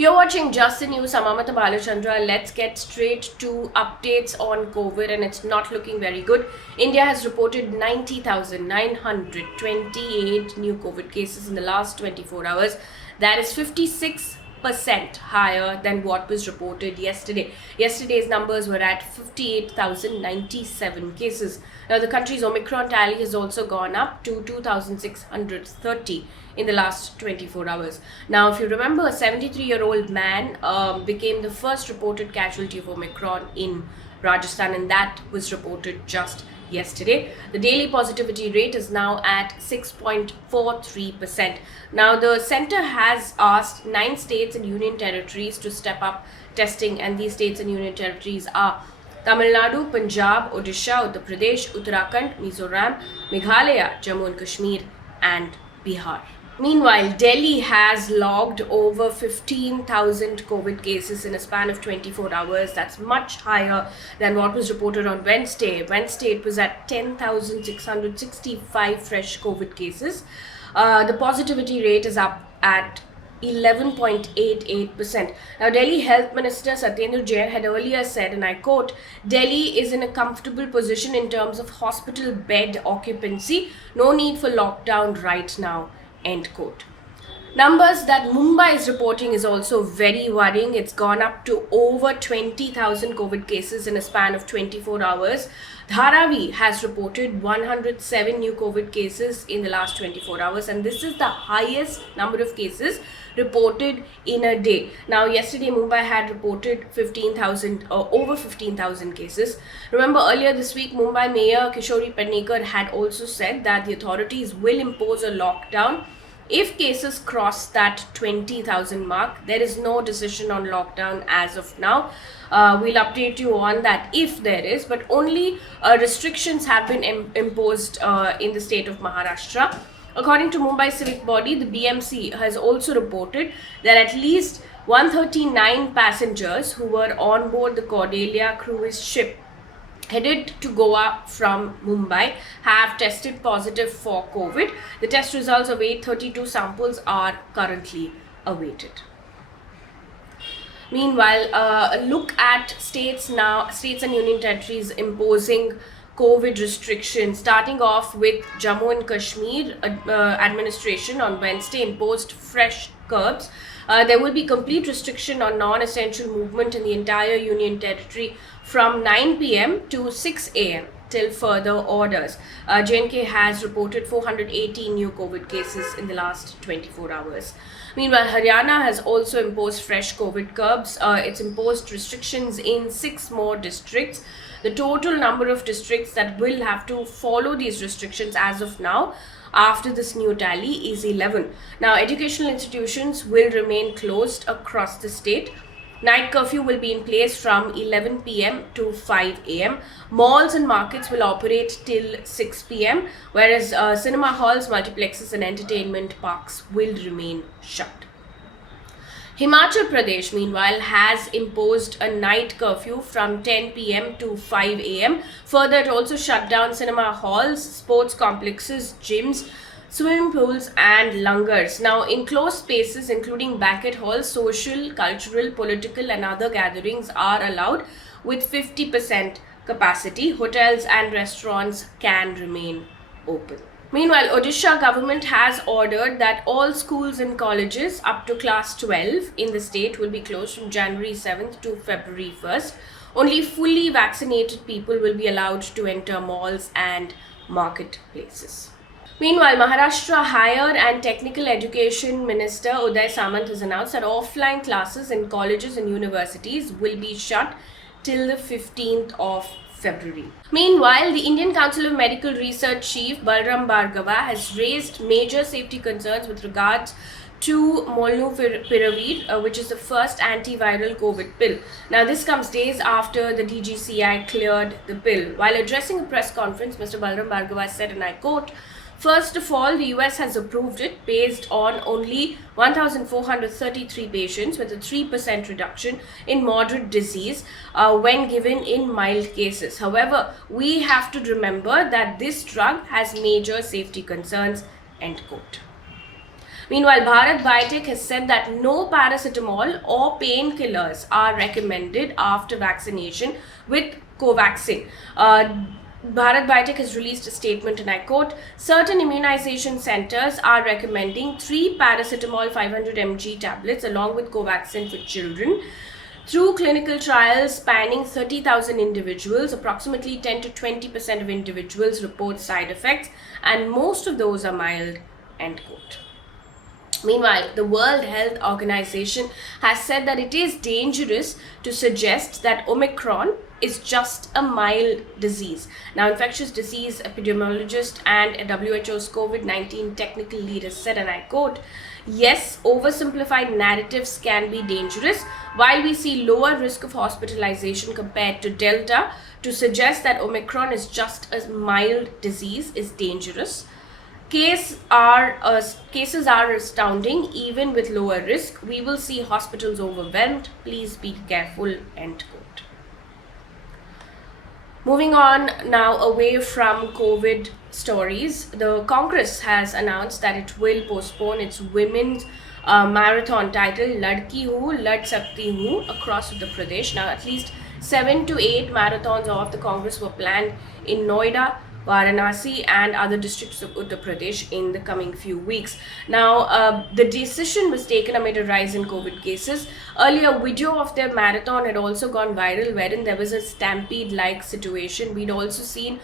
You're watching Just the News. I'm Amata Balachandra. Let's get straight to updates on COVID, and it's not looking very good. India has reported 90,928 new COVID cases in the last 24 hours. That is 56% higher than what was reported yesterday. Yesterday's numbers were at 58,097 cases. Now, the country's Omicron tally has also gone up to 2,630 in the last 24 hours. Now, if you remember, a 73-year-old man became the first reported casualty of Omicron in Rajasthan, and that was reported just yesterday. The daily positivity rate is now at 6.43%. Now, the center has asked 9 states and union territories to step up testing, and these states and union territories are Tamil Nadu, Punjab, Odisha, Uttar Pradesh, Uttarakhand, Mizoram, Meghalaya, Jammu and Kashmir, and Bihar. Meanwhile, Delhi has logged over 15,000 COVID cases in a span of 24 hours. That's much higher than what was reported on Wednesday. Wednesday, it was at 10,665 fresh COVID cases. The positivity rate is up at 11.88%. Now, Delhi Health Minister Satyendra Jain had earlier said, and I quote, "Delhi is in a comfortable position in terms of hospital bed occupancy. No need for lockdown right now." End quote. Numbers that Mumbai is reporting is also very worrying. It's gone up to over 20,000 COVID cases in a span of 24 hours. Dharavi has reported 107 new COVID cases in the last 24 hours, and this is the highest number of cases reported in a day. Now, yesterday Mumbai had reported over 15,000 cases. Remember, earlier this week, Mumbai Mayor Kishori Pednekar had also said that the authorities will impose a lockdown if cases cross that 20,000 mark. There is no decision on lockdown as of now. We'll update you on that if there is, but only restrictions have been imposed in the state of Maharashtra. According to Mumbai civic body, the BMC has also reported that at least 139 passengers who were on board the Cordelia cruise ship headed to Goa from Mumbai have tested positive for COVID. The test results of 832 samples are currently awaited. Meanwhile, a look at states and union territories imposing COVID restrictions, starting off with Jammu and Kashmir administration on Wednesday imposed fresh curbs. There will be complete restriction on non-essential movement in the entire union territory from 9 p.m. to 6 a.m. till further orders. J&K has reported 418 new COVID cases in the last 24 hours. Meanwhile, Haryana has also imposed fresh COVID curbs. It's imposed restrictions in 6 more districts. The total number of districts that will have to follow these restrictions as of now after this new tally is 11. Now, educational institutions will remain closed across the state. Night curfew will be in place from 11 p.m. to 5 a.m. Malls and markets will operate till 6 p.m., whereas cinema halls, multiplexes and entertainment parks will remain shut. Himachal Pradesh, meanwhile, has imposed a night curfew from 10 p.m. to 5 a.m. Further, it also shut down cinema halls, sports complexes, gyms, swimming pools and langars. Now, enclosed spaces including banquet halls, social, cultural, political and other gatherings are allowed with 50% capacity. Hotels and restaurants can remain open. Meanwhile, Odisha government has ordered that all schools and colleges up to class 12 in the state will be closed from January 7th to February 1st. Only fully vaccinated people will be allowed to enter malls and marketplaces. Meanwhile, Maharashtra Higher and Technical Education Minister Uday Samant has announced that offline classes in colleges and universities will be shut till the 15th of February. Meanwhile, the Indian Council of Medical Research Chief Balram Bhargava has raised major safety concerns with regards to Molnupiravir, which is the first antiviral COVID pill. Now, this comes days after the DGCI cleared the pill. While addressing a press conference, Mr. Balram Bhargava said, and I quote, "First of all, the US has approved it based on only 1,433 patients with a 3% reduction in moderate disease when given in mild cases. However, we have to remember that this drug has major safety concerns." End quote. Meanwhile, Bharat Biotech has said that no paracetamol or painkillers are recommended after vaccination with Covaxin. Bharat Biotech has released a statement, and I quote, certain immunization centers are recommending 3 paracetamol 500 mg tablets along with Covaxin for children. Through clinical trials spanning 30,000 individuals, approximately 10 to 20% of individuals report side effects, and most of those are mild, end quote. Meanwhile, the World Health Organization has said that it is dangerous to suggest that Omicron is just a mild disease. Now, infectious disease epidemiologist and WHO's COVID-19 technical lead has said, and I quote, yes, oversimplified narratives can be dangerous. While we see lower risk of hospitalization compared to Delta, to suggest that Omicron is just a mild disease is dangerous. Cases are astounding even with lower risk. We will see hospitals overwhelmed. Please be careful, end quote. Moving on now away from COVID stories, the Congress has announced that it will postpone its women's marathon title Ladki Hu, Lad Sakti Hu across Uttar Pradesh. Now, at least 7 to 8 marathons of the Congress were planned in Noida, Varanasi and other districts of Uttar Pradesh in the coming few weeks. Now, the decision was taken amid a rise in COVID cases. Earlier, a video of their marathon had also gone viral, wherein there was a stampede-like situation. We'd also seen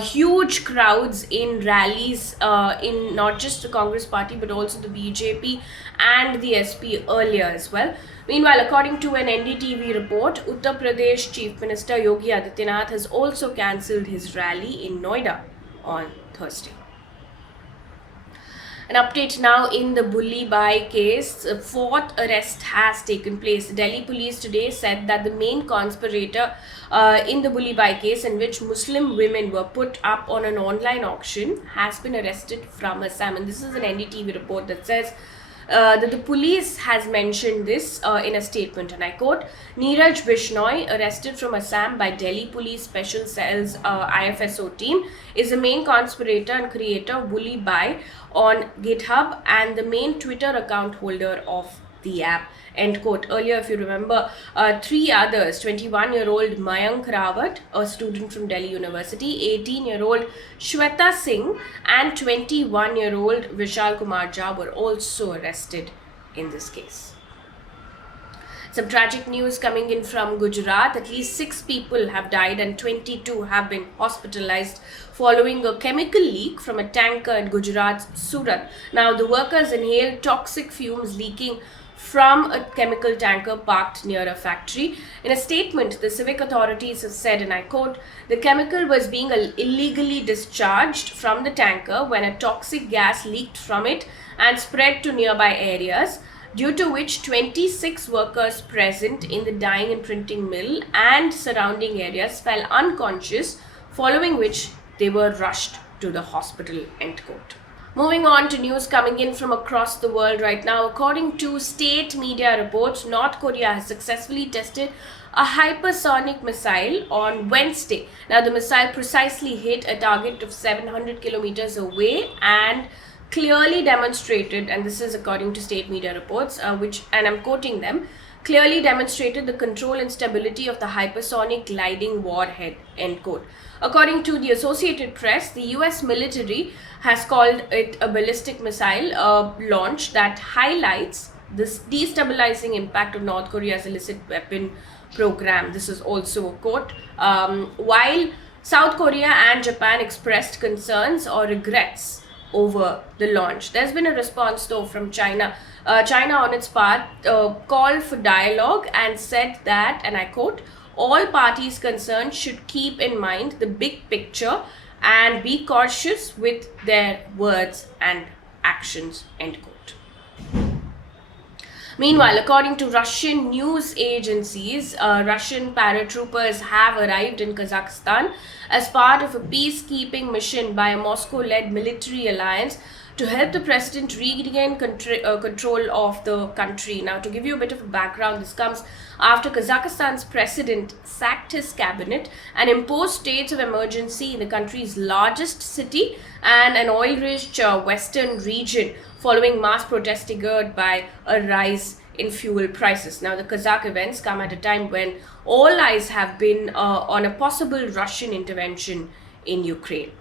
huge crowds in rallies in not just the Congress party but also the BJP and the SP earlier as well. Meanwhile, according to an NDTV report, Uttar Pradesh Chief Minister Yogi Adityanath has also cancelled his rally in Noida on Thursday. An update now in the Bulli case. A fourth arrest has taken place. Delhi police today said that the main conspirator in the Bulli case, in which Muslim women were put up on an online auction, has been arrested from Assam. And this is an NDTV report that says that the police has mentioned this in a statement, and I quote, Neeraj Bishnoi, arrested from Assam by Delhi Police Special Cell's IFSO team, is the main conspirator and creator of Bulli on GitHub and the main Twitter account holder of the app, end quote. Earlier, if you remember, 3 others, 21-year-old Mayank Rawat, a student from Delhi University, 18-year-old Shweta Singh and 21-year-old Vishal Kumar Jha were also arrested in this case. Some tragic news coming in from Gujarat. At least 6 people have died and 22 have been hospitalized following a chemical leak from a tanker in Gujarat's Surat. Now, the workers inhaled toxic fumes leaking from a chemical tanker parked near a factory. In a statement, the civic authorities have said, and I quote, the chemical was being illegally discharged from the tanker when a toxic gas leaked from it and spread to nearby areas, due to which 26 workers present in the dyeing and printing mill and surrounding areas fell unconscious, following which they were rushed to the hospital, end quote. Moving on to news coming in from across the world right now. According to state media reports, North Korea has successfully tested a hypersonic missile on Wednesday. Now, the missile precisely hit a target of 700 kilometers away and clearly demonstrated, and this is according to state media reports, and I'm quoting them, clearly demonstrated the control and stability of the hypersonic gliding warhead, end quote. According to the Associated Press, the US military has called it a ballistic missile launch that highlights this destabilizing impact of North Korea's illicit weapon program. This is also a quote. While South Korea and Japan expressed concerns or regrets over the launch, there's been a response though from China. China on its part called for dialogue and said that, and I quote, all parties concerned should keep in mind the big picture and be cautious with their words and actions, end quote. Meanwhile, according to Russian news agencies, Russian paratroopers have arrived in Kazakhstan as part of a peacekeeping mission by a Moscow-led military alliance to help the president regain control of the country. Now, to give you a bit of a background, this comes after Kazakhstan's president sacked his cabinet and imposed states of emergency in the country's largest city and an oil-rich western region following mass protests triggered by a rise in fuel prices. Now, the Kazakh events come at a time when all eyes have been on a possible Russian intervention in Ukraine.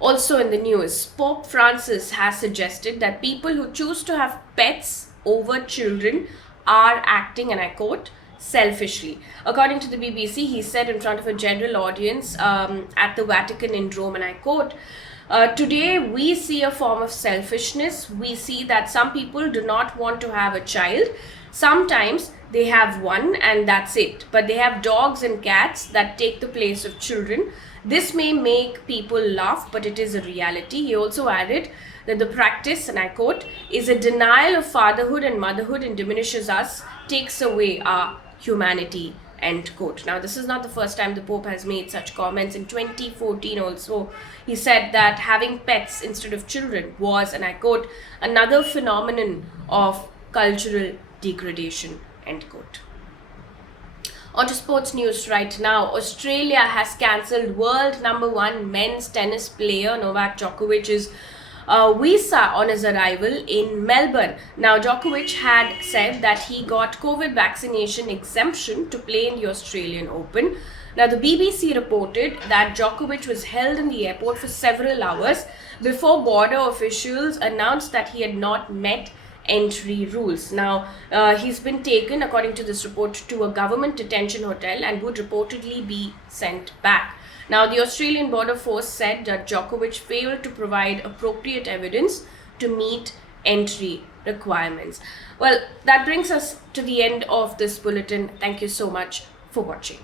Also in the news, Pope Francis has suggested that people who choose to have pets over children are acting, and I quote, selfishly. According to the BBC, he said in front of a general audience at the Vatican in Rome, and I quote, today we see a form of selfishness. We see that some people do not want to have a child. Sometimes they have one and that's it. But they have dogs and cats that take the place of children. This may make people laugh, but it is a reality. He also added that the practice, and I quote, is a denial of fatherhood and motherhood and diminishes us, takes away our humanity, end quote. Now, this is not the first time the Pope has made such comments. In 2014 also, he said that having pets instead of children was, and I quote, another phenomenon of cultural degradation, end quote. On to sports news right now. Australia has cancelled world number 1 men's tennis player Novak Djokovic's visa on his arrival in Melbourne. Now, Djokovic had said that he got COVID vaccination exemption to play in the Australian Open. Now, the BBC reported that Djokovic was held in the airport for several hours before border officials announced that he had not met entry rules. Now, he's been taken, according to this report, to a government detention hotel and would reportedly be sent back. Now, the Australian Border Force said that Djokovic failed to provide appropriate evidence to meet entry requirements. Well, that brings us to the end of this bulletin. Thank you so much for watching.